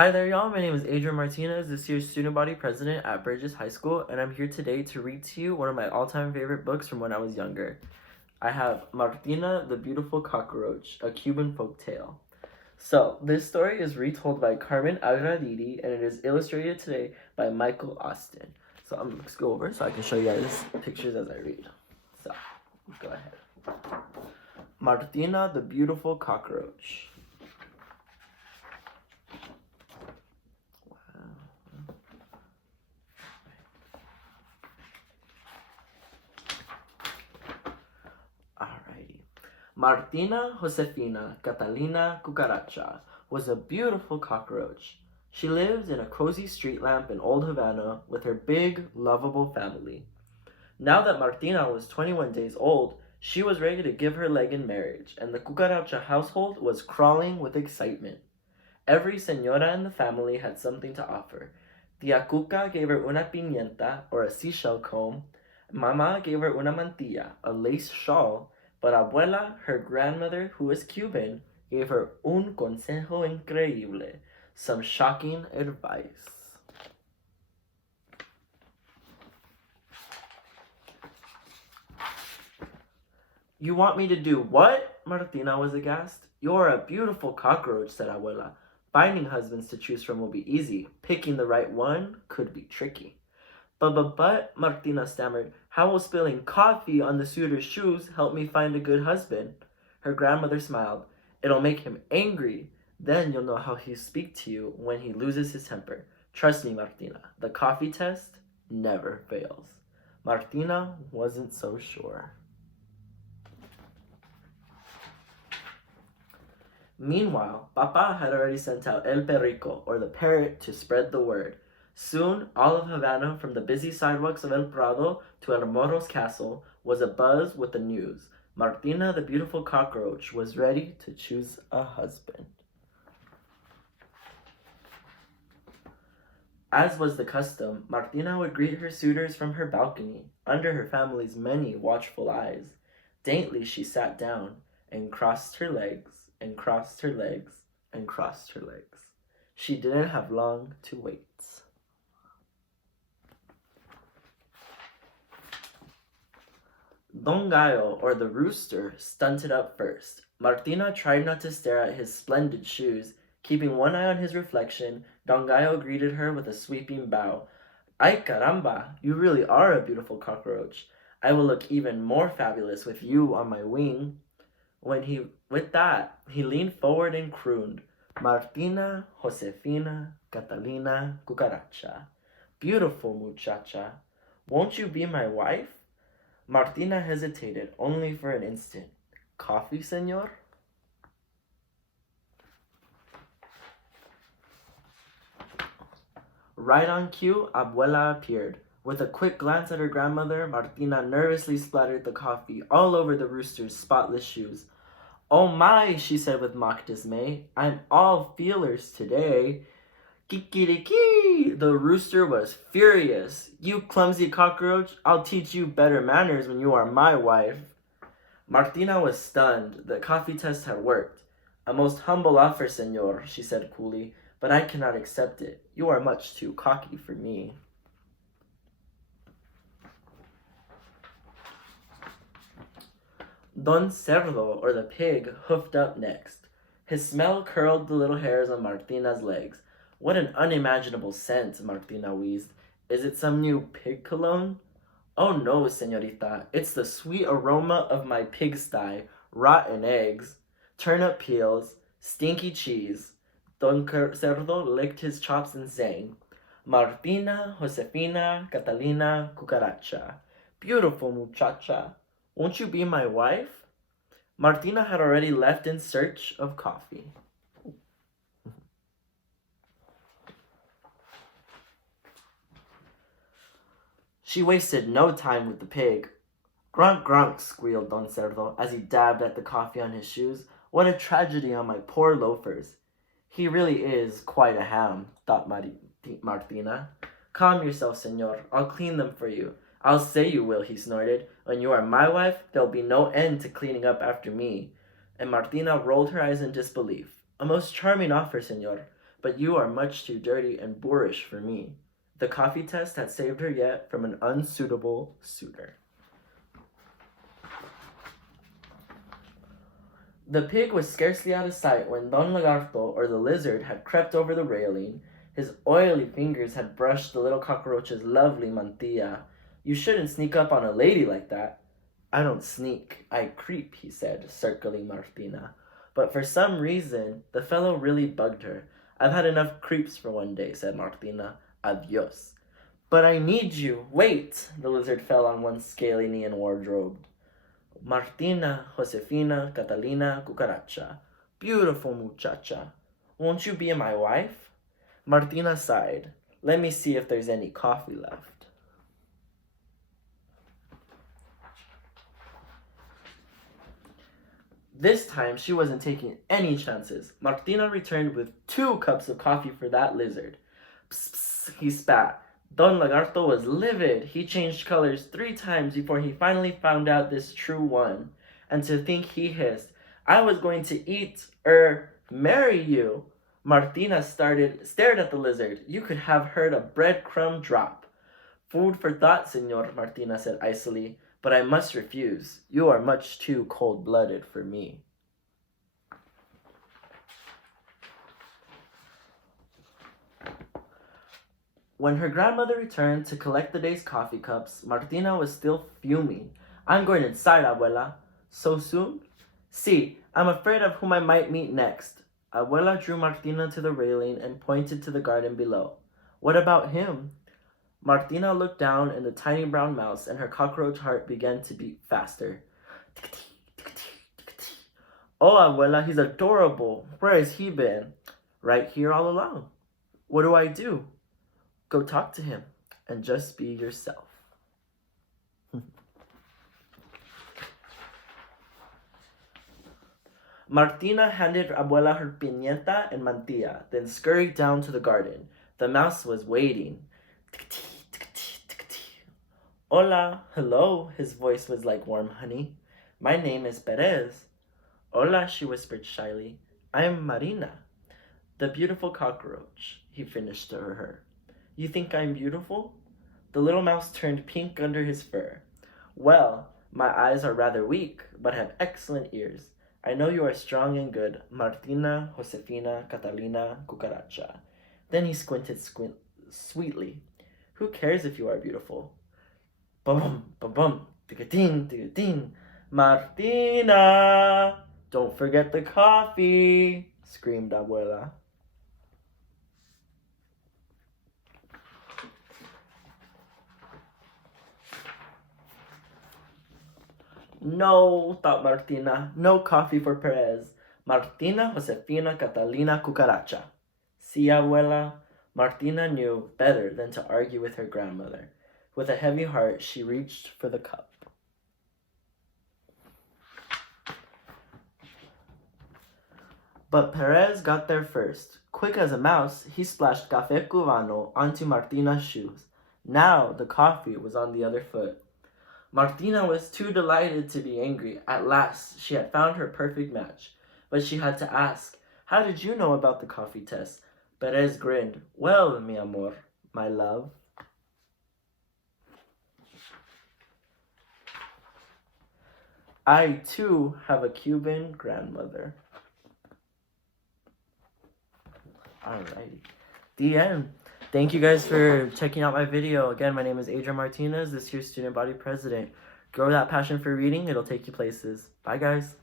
Hi there, y'all. My name is Adrian Martinez, this year's student body president at Burgess High School, and I'm here today to read to you one of my all-time favorite books from when I was younger. I have Martina the Beautiful Cockroach, a Cuban folktale. So, this story is retold by Carmen Agradidi, and it is illustrated today by Michael Austin. So, I'm going to go over so I can show you guys pictures as I read. So, go ahead. Martina the Beautiful Cockroach. Alrighty. Martina Josefina Catalina Cucaracha was a beautiful cockroach. She lived in a cozy street lamp in Old Havana with her big, lovable family. Now that Martina was 21 days old, she was ready to give her leg in marriage, and the Cucaracha household was crawling with excitement. Every señora in the family had something to offer. Tia Cuca gave her una pimienta, or a seashell comb. Mama gave her una mantilla, a lace shawl. But Abuela, her grandmother, who was Cuban, gave her un consejo increíble, some shocking advice. You want me to do what? Martina was aghast. You're a beautiful cockroach, said Abuela. Finding husbands to choose from will be easy. Picking the right one could be tricky. But, Martina stammered, how will spilling coffee on the suitor's shoes help me find a good husband? Her grandmother smiled. It'll make him angry. Then you'll know how he'll speak to you when he loses his temper. Trust me, Martina, the coffee test never fails. Martina wasn't so sure. Meanwhile, Papa had already sent out El Perrico, or the parrot, to spread the word. Soon, all of Havana, from the busy sidewalks of El Prado to El Moro's castle, was abuzz with the news. Martina the Beautiful Cockroach was ready to choose a husband. As was the custom, Martina would greet her suitors from her balcony, under her family's many watchful eyes. Daintily she sat down, and crossed her legs, and crossed her legs, and crossed her legs. She didn't have long to wait. Don Gallo, or the rooster, stunted up first. Martina tried not to stare at his splendid shoes. Keeping one eye on his reflection, Don Gallo greeted her with a sweeping bow. Ay caramba, you really are a beautiful cockroach. I will look even more fabulous with you on my wing. With that, he leaned forward and crooned, Martina Josefina Catalina Cucaracha. Beautiful muchacha, won't you be my wife? Martina hesitated only for an instant. Coffee, señor? Right on cue, Abuela appeared. With a quick glance at her grandmother, Martina nervously splattered the coffee all over the rooster's spotless shoes. Oh my, she said with mock dismay. I'm all feelers today. Kikiriki! The rooster was furious. You clumsy cockroach, I'll teach you better manners when you are my wife. Martina was stunned. The coffee test had worked. A most humble offer, señor, she said coolly, but I cannot accept it. You are much too cocky for me. Don Cerdo, or the pig, hoofed up next. His smell curled the little hairs on Martina's legs. What an unimaginable scent, Martina wheezed. Is it some new pig cologne? Oh no, señorita, it's the sweet aroma of my pigsty, rotten eggs, turnip peels, stinky cheese. Don Cerdo licked his chops and sang, Martina Josefina Catalina Cucaracha. Beautiful muchacha, won't you be my wife? Martina had already left in search of coffee. She wasted no time with the pig. Grunk, grunk, squealed Don Cerdo as he dabbed at the coffee on his shoes. What a tragedy on my poor loafers. He really is quite a ham, thought Martina. Calm yourself, señor. I'll clean them for you. I'll say you will, he snorted. When you are my wife, there'll be no end to cleaning up after me. And Martina rolled her eyes in disbelief. A most charming offer, señor. but you are much too dirty and boorish for me. The coffee test had saved her yet from an unsuitable suitor. The pig was scarcely out of sight when Don Lagarto, or the lizard, had crept over the railing. His oily fingers had brushed the little cockroach's lovely mantilla. You shouldn't sneak up on a lady like that. I don't sneak, I creep, he said, circling Martina. But for some reason, the fellow really bugged her. I've had enough creeps for one day, said Martina. Adios. But I need you. Wait! The lizard fell on one scaly knee and wardrobed. Martina, Josefina, Catalina, Cucaracha. Beautiful muchacha. Won't you be my wife? Martina sighed. Let me see if there's any coffee left. This time, she wasn't taking any chances. Martina returned with 2 cups of coffee for that lizard. Psst, psst, he spat. Don Lagarto was livid. He changed colors 3 times before he finally found out this true one. And to think, he hissed, I was going to marry you. Martina stared at the lizard. You could have heard a breadcrumb drop. Food for thought, Senor, Martina said icily, but I must refuse. You are much too cold-blooded for me. When her grandmother returned to collect the day's coffee cups, Martina was still fuming. I'm going inside, Abuela. So soon? See, I'm afraid of whom I might meet next. Abuela drew Martina to the railing and pointed to the garden below. What about him? Martina looked down in the tiny brown mouse and her cockroach heart began to beat faster. Oh, Abuela, he's adorable. Where has he been? Right here all along. What do I do? Go talk to him and just be yourself. Martina handed Abuela her piñata and mantilla, then scurried down to the garden. The mouse was waiting. Hola, hello, his voice was like warm honey. My name is Perez. Hola, she whispered shyly. I'm Martina, the beautiful cockroach, he finished to her. You think I'm beautiful? The little mouse turned pink under his fur. Well, my eyes are rather weak, but have excellent ears. I know you are strong and good, Martina, Josefina, Catalina, Cucaracha. Then he squinted sweetly. Who cares if you are beautiful? Ba-bum, ba-bum, tic-a-ting, tic-a-ting. Martina! Don't forget the coffee, screamed Abuela. No, thought Martina, no coffee for Perez. Martina, Josefina, Catalina, Cucaracha. See, Abuela? Martina knew better than to argue with her grandmother. With a heavy heart, she reached for the cup. But Perez got there first. Quick as a mouse, he splashed café cubano onto Martina's shoes. Now the coffee was on the other foot. Martina was too delighted to be angry. At last, she had found her perfect match. But she had to ask, how did you know about the coffee test? Perez grinned. Well, mi amor, my love. I, too, have a Cuban grandmother. Alrighty. The end. Thank you guys for checking out my video. Again, my name is Adrian Martinez, this year's student body president. Grow that passion for reading. It'll take you places. Bye, guys.